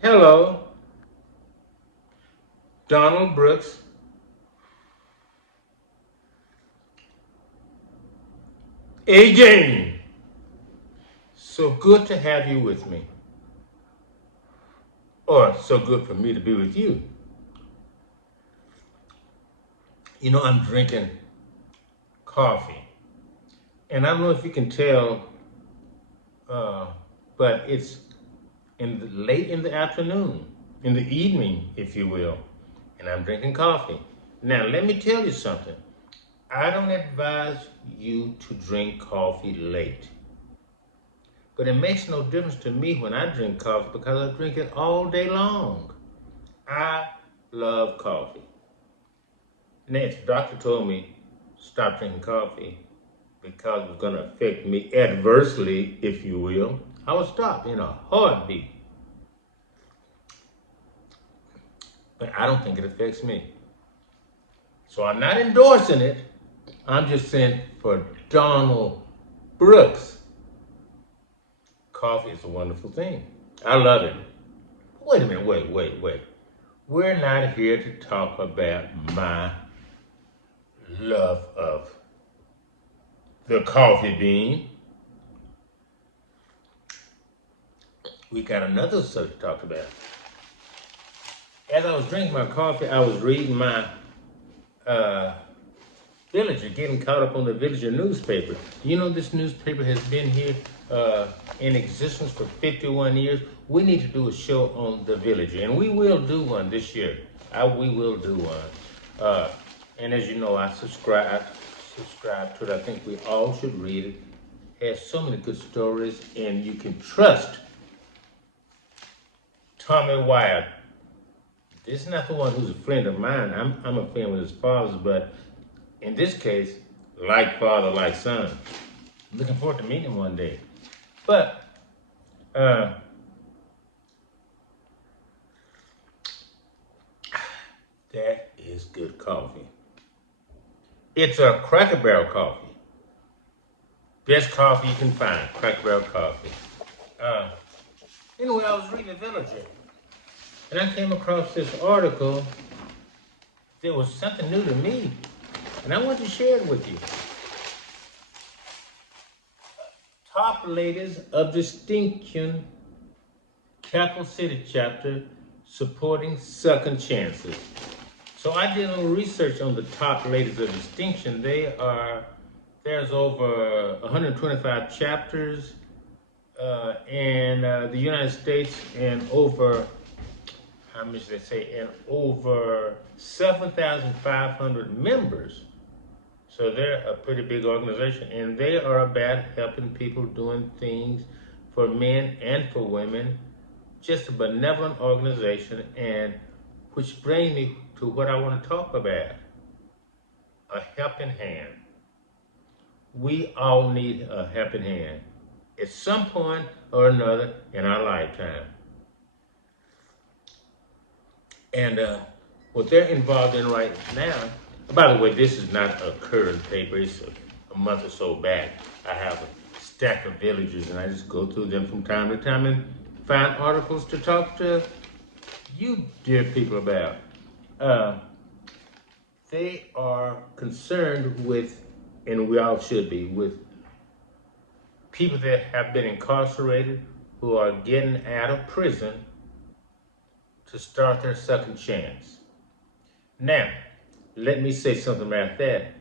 Hello, Donald Brooks. Again. So good to have you with me. Or so good for me to be with you. You know, I'm drinking coffee. And I don't know if you can tell, uh, but it's late in the afternoon, in the evening, if you will. And I'm drinking coffee. Now, let me tell you something. I don't advise you to drink coffee late. But it makes no difference to me when I drink coffee because I drink it all day long. I love coffee. Next, the doctor told me stop drinking coffee because it was going to affect me adversely, if you will. I would stop in a heartbeat. But I don't think it affects me. So I'm not endorsing it. I'm just saying for Donald Brooks, coffee is a wonderful thing. I love it. Wait a minute, wait. We're not here to talk about my love of the coffee bean. We got another subject to talk about. As I was drinking my coffee, I was reading my uh, Villager, getting caught up on the Villager newspaper. You know, this newspaper has been here in existence for 51 years. We need to do a show on the Villager, and we will do one this year. We will do one. And as you know, I subscribe to it. I think we all should read it. It has so many good stories, and you can trust Tommy Wyatt. This is not the one who's a friend of mine. I'm a friend with his father's, but in this case, like father, like son. I'm looking forward to meeting him one day. But uh, that is good coffee. It's a Cracker Barrel coffee. Best coffee you can find, Cracker Barrel coffee. Uh, anyway, I was reading the Villager, and I came across this article that was something new to me, and I want to share it with you. Top ladies of distinction, Capital City chapter supporting second chances. So I did a little research on the top ladies of distinction. There's over 125 chapters in the United States, and over how much they say, and over 7,500 members. So they're a pretty big organization, and they are about helping people doing things for men and for women. Just a benevolent organization, and which brings me to what I want to talk about: a helping hand. We all need a helping hand at some point or another in our lifetime. And what they're involved in right now, by the way, this is not a current paper, it's a month or so back. I have a stack of villagers, and I just go through them from time to time and find articles to talk to you, dear people, about. Uh, they are concerned with, and we all should be, with people that have been incarcerated who are getting out of prison to start their second chance. Now, let me say something about that.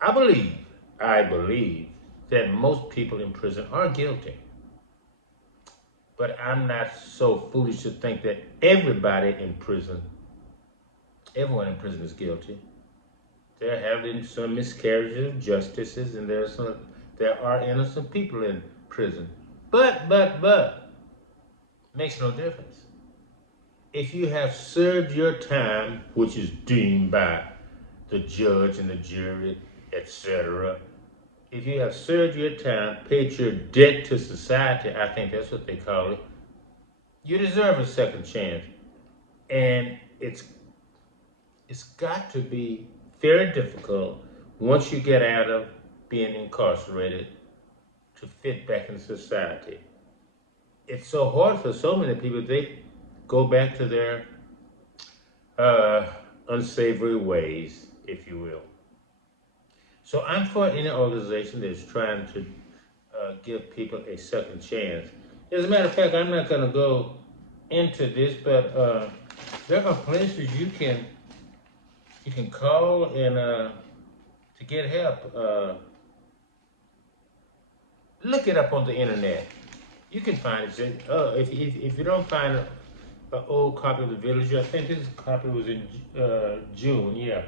I believe, I believe that most people in prison are guilty. But I'm not so foolish to think that everybody in prison, everyone in prison is guilty. There have been some miscarriages of justices, and there are innocent people in prison. But, makes no difference. If you have served your time, which is deemed by the judge and the jury, etc., if you have served your time, paid your debt to society, I think that's what they call it, you deserve a second chance. And it's got to be very difficult once you get out of being incarcerated to fit back in society. it's so hard for so many people. They go back to their unsavory ways, if you will. So I'm for any organization that's trying to give people a second chance. As a matter of fact, I'm not going to go into this, but there are places you can call and to get help. Look it up on the internet. You can find it. If you don't find an old copy of the Villager, I think this copy was in June. Yeah,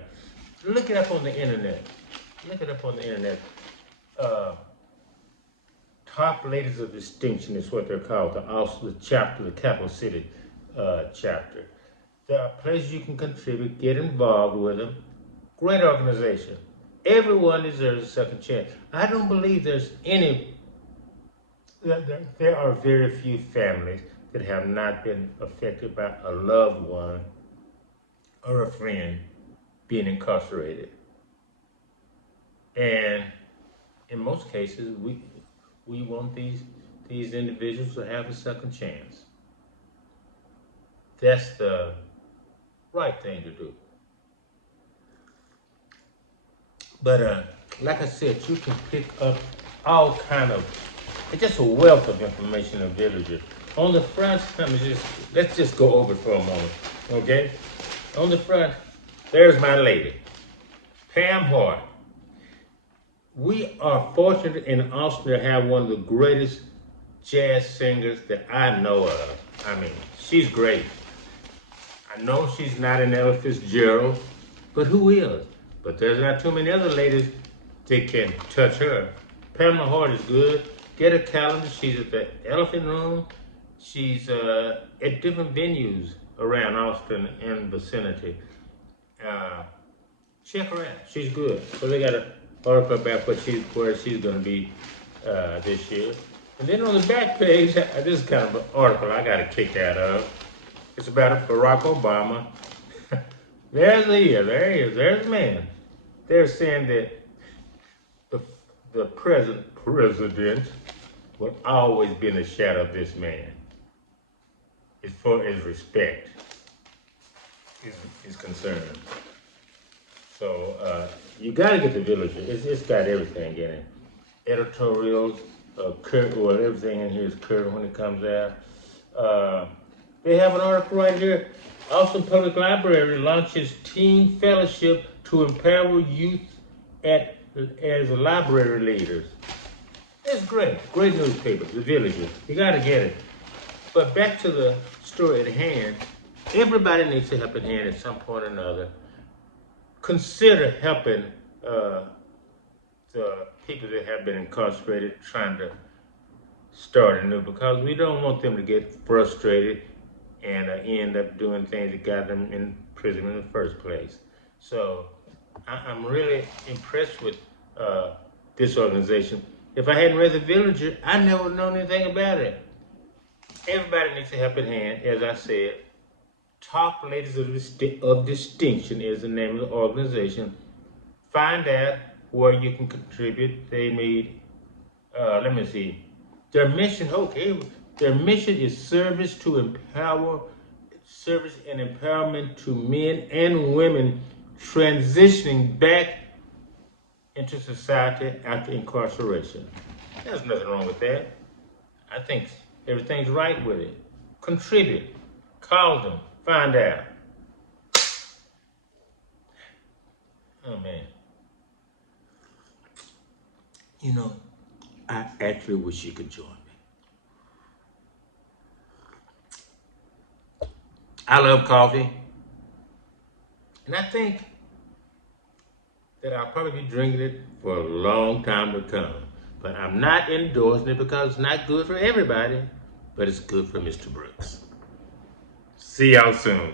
look it up on the internet. Look it up on the internet. Top Ladies of Distinction is what they're called. The chapter, the Capital City chapter. There are places you can contribute, get involved with them. Great organization. Everyone deserves a second chance. I don't believe there are very few families that have not been affected by a loved one or a friend being incarcerated. And in most cases, we want these individuals to have a second chance. That's the right thing to do. But like I said, you can pick up all kind of, it's just a wealth of information in Villager. On the front, let's just go over it for a moment, okay? On the front, there's my lady, Pam Hart. We are fortunate in Austin to have one of the greatest jazz singers that I know of. I mean, she's great. I know she's not an Ella Fitzgerald, but who is? But there's not too many other ladies that can touch her. Pamela Hart is good. Get her calendar. She's at the Elephant Room. She's at different venues around Austin and vicinity. Check her out. She's good. So they got an article about where she's going to be this year. And then on the back page, this is kind of an article I got a kick out of. It's about Barack Obama. There he is. There's the man. They're saying that the president will always be in the shadow of this man. As far as respect is concerned. So you got to get the Villager. It's got everything in it. Editorials, everything in here is current when it comes out. They have an article right here. Austin Public Library launches Teen Fellowship to empower youth as library leaders. It's great. Great newspaper, The Villager. You got to get it. But back to the story at hand. Everybody needs a helping hand at some point or another. Consider helping the people that have been incarcerated trying to start anew, because we don't want them to get frustrated and end up doing things that got them in prison in the first place. So I'm really impressed with this organization. If I hadn't read The Villager, I never would known anything about it. Everybody needs a helping hand, as I said. Top Ladies of Distinction is the name of the organization. Find out where you can contribute. They made, let me see, their mission, their mission is service and empowerment to men and women transitioning back into society after incarceration. There's nothing wrong with that. I think everything's right with it. Contribute. Call them. Find out. Oh, man. You know, I actually wish you could join me. I love coffee. And I think that I'll probably be drinking it for a long time to come. But I'm not endorsing it because it's not good for everybody, but it's good for Mr. Brooks. See y'all soon.